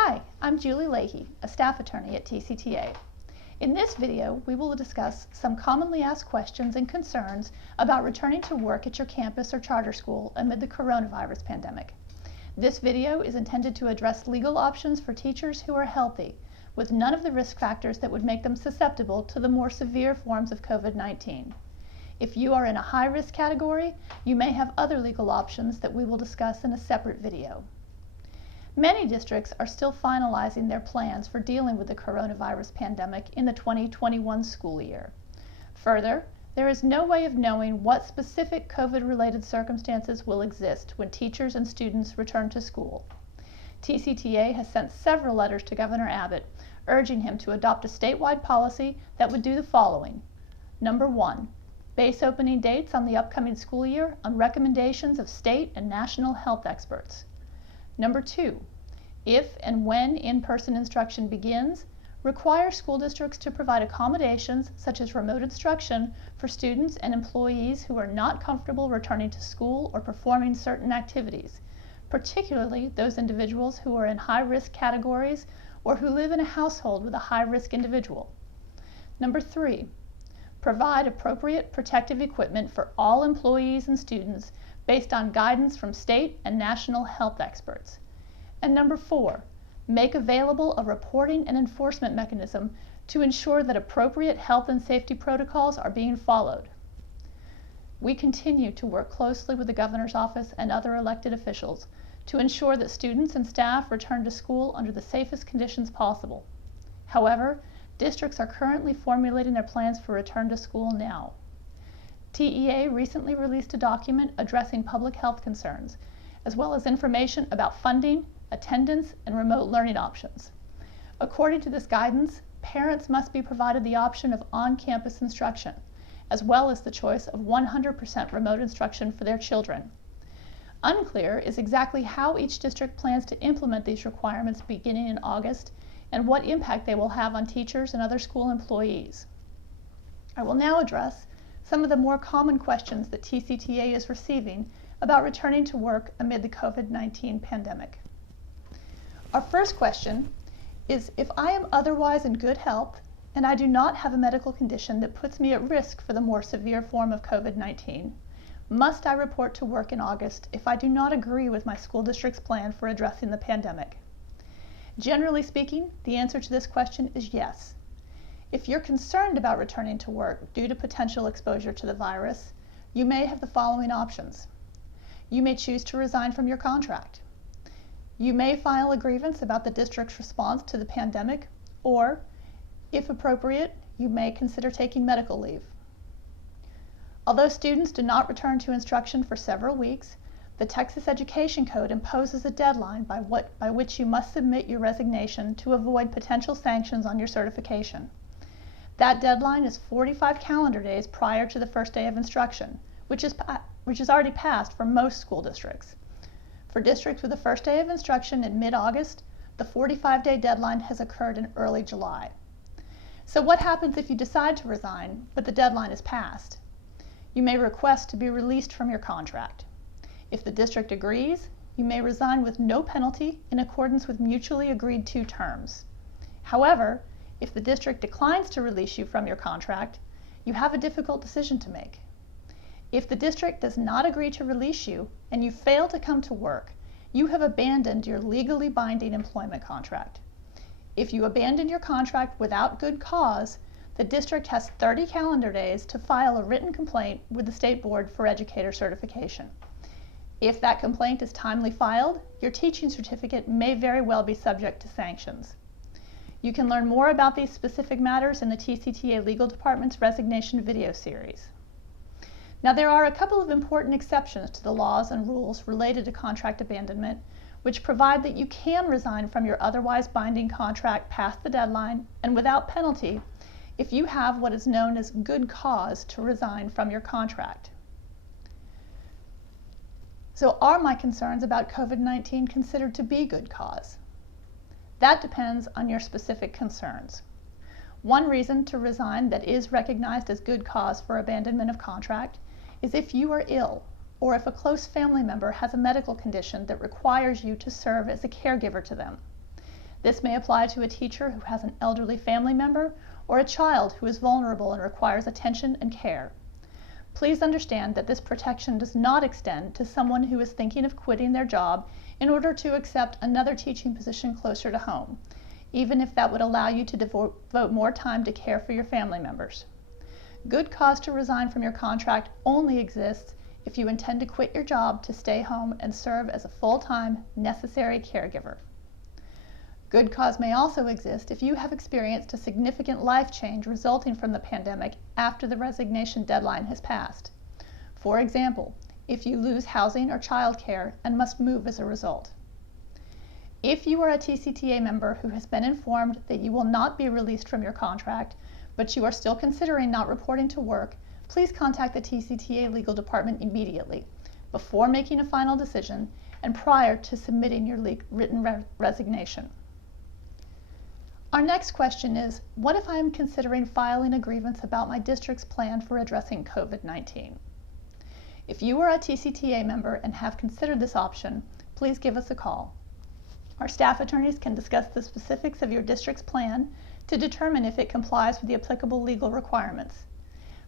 Hi, I'm Julie Leahy, a staff attorney at TCTA. In this video, we will discuss some commonly asked questions and concerns about returning to work at your campus or charter school amid the coronavirus pandemic. This video is intended to address legal options for teachers who are healthy, with none of the risk factors that would make them susceptible to the more severe forms of COVID-19. If you are in a high-risk category, you may have other legal options that we will discuss in a separate video. Many districts are still finalizing their plans for dealing with the coronavirus pandemic in the 2021 school year. Further, there is no way of knowing what specific COVID-related circumstances will exist when teachers and students return to school. TCTA has sent several letters to Governor Abbott urging him to adopt a statewide policy that would do the following. Number 1, base opening dates on the upcoming school year on recommendations of state and national health experts. Number 2, if and when in-person instruction begins, require school districts to provide accommodations such as remote instruction for students and employees who are not comfortable returning to school or performing certain activities, particularly those individuals who are in high-risk categories or who live in a household with a high-risk individual. Number 3, provide appropriate protective equipment for all employees and students based on guidance from state and national health experts. And number 4, make available a reporting and enforcement mechanism to ensure that appropriate health and safety protocols are being followed. We continue to work closely with the Governor's office and other elected officials to ensure that students and staff return to school under the safest conditions possible. However, districts are currently formulating their plans for return to school now. TEA recently released a document addressing public health concerns, as well as information about funding, attendance, and remote learning options. According to this guidance, parents must be provided the option of on-campus instruction, as well as the choice of 100% remote instruction for their children. Unclear is exactly how each district plans to implement these requirements beginning in August and what impact they will have on teachers and other school employees. I will now address some of the more common questions that TCTA is receiving about returning to work amid the COVID-19 pandemic. Our first question is, if I am otherwise in good health and I do not have a medical condition that puts me at risk for the more severe form of COVID-19, must I report to work in August if I do not agree with my school district's plan for addressing the pandemic? Generally speaking, the answer to this question is yes. If you're concerned about returning to work due to potential exposure to the virus, you may have the following options. You may choose to resign from your contract. You may file a grievance about the district's response to the pandemic, or, if appropriate, you may consider taking medical leave. Although students do not return to instruction for several weeks, the Texas Education Code imposes a deadline by which you must submit your resignation to avoid potential sanctions on your certification. That deadline is 45 calendar days prior to the first day of instruction, which is already passed for most school districts. For districts with the first day of instruction in mid-August, the 45-day deadline has occurred in early July. So what happens if you decide to resign, but the deadline is passed? You may request to be released from your contract. If the district agrees, you may resign with no penalty in accordance with mutually agreed to terms. However, if the district declines to release you from your contract, you have a difficult decision to make. If the district does not agree to release you and you fail to come to work, you have abandoned your legally binding employment contract. If you abandon your contract without good cause, the district has 30 calendar days to file a written complaint with the State Board for Educator Certification. If that complaint is timely filed, your teaching certificate may very well be subject to sanctions. You can learn more about these specific matters in the TCTA Legal Department's resignation video series. Now, there are a couple of important exceptions to the laws and rules related to contract abandonment, which provide that you can resign from your otherwise binding contract past the deadline and without penalty if you have what is known as good cause to resign from your contract. So are my concerns about COVID-19 considered to be good cause? That depends on your specific concerns. One reason to resign that is recognized as good cause for abandonment of contract is if you are ill or if a close family member has a medical condition that requires you to serve as a caregiver to them. This may apply to a teacher who has an elderly family member or a child who is vulnerable and requires attention and care. Please understand that this protection does not extend to someone who is thinking of quitting their job in order to accept another teaching position closer to home, even if that would allow you to devote more time to care for your family members. Good cause to resign from your contract only exists if you intend to quit your job to stay home and serve as a full-time, necessary caregiver. Good cause may also exist if you have experienced a significant life change resulting from the pandemic after the resignation deadline has passed. For example, if you lose housing or childcare and must move as a result. If you are a TCTA member who has been informed that you will not be released from your contract, but you are still considering not reporting to work, please contact the TCTA legal department immediately, before making a final decision and prior to submitting your written resignation. Our next question is, what if I am considering filing a grievance about my district's plan for addressing COVID-19? If you are a TCTA member and have considered this option, please give us a call. Our staff attorneys can discuss the specifics of your district's plan to determine if it complies with the applicable legal requirements.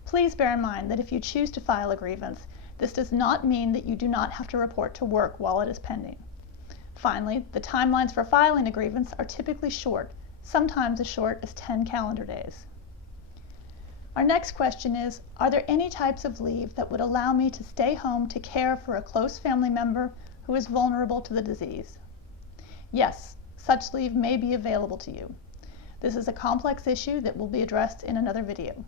Please bear in mind that if you choose to file a grievance, this does not mean that you do not have to report to work while it is pending. Finally, the timelines for filing a grievance are typically short, sometimes as short as 10 calendar days. Our next question is, are there any types of leave that would allow me to stay home to care for a close family member who is vulnerable to the disease? Yes, such leave may be available to you. This is a complex issue that will be addressed in another video.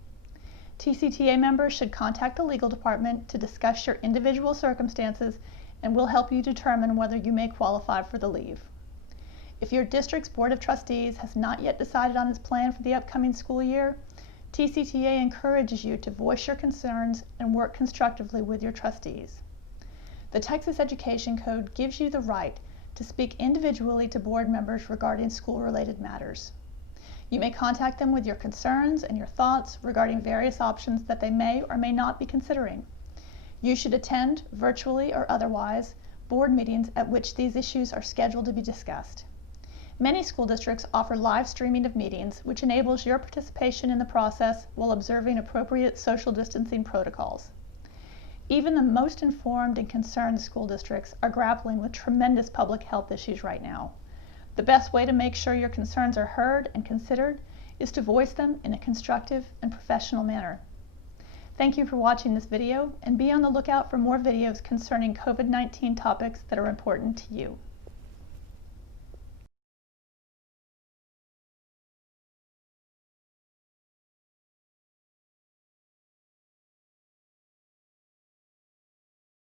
TCTA members should contact the legal department to discuss your individual circumstances, and we'll help you determine whether you may qualify for the leave. If your district's Board of Trustees has not yet decided on its plan for the upcoming school year, TCTA encourages you to voice your concerns and work constructively with your trustees. The Texas Education Code gives you the right to speak individually to board members regarding school-related matters. You may contact them with your concerns and your thoughts regarding various options that they may or may not be considering. You should attend, virtually or otherwise, board meetings at which these issues are scheduled to be discussed. Many school districts offer live streaming of meetings, which enables your participation in the process while observing appropriate social distancing protocols. Even the most informed and concerned school districts are grappling with tremendous public health issues right now. The best way to make sure your concerns are heard and considered is to voice them in a constructive and professional manner. Thank you for watching this video, and be on the lookout for more videos concerning COVID-19 topics that are important to you.